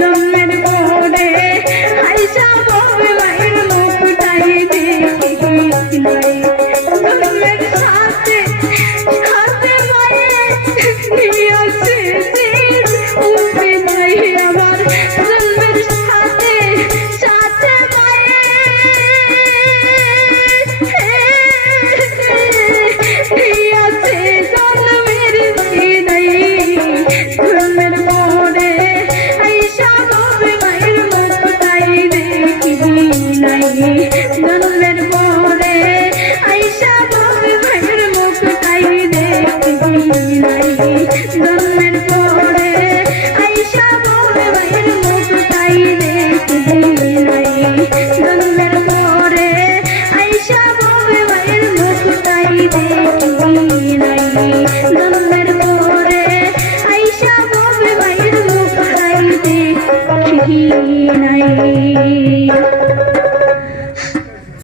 நம்மை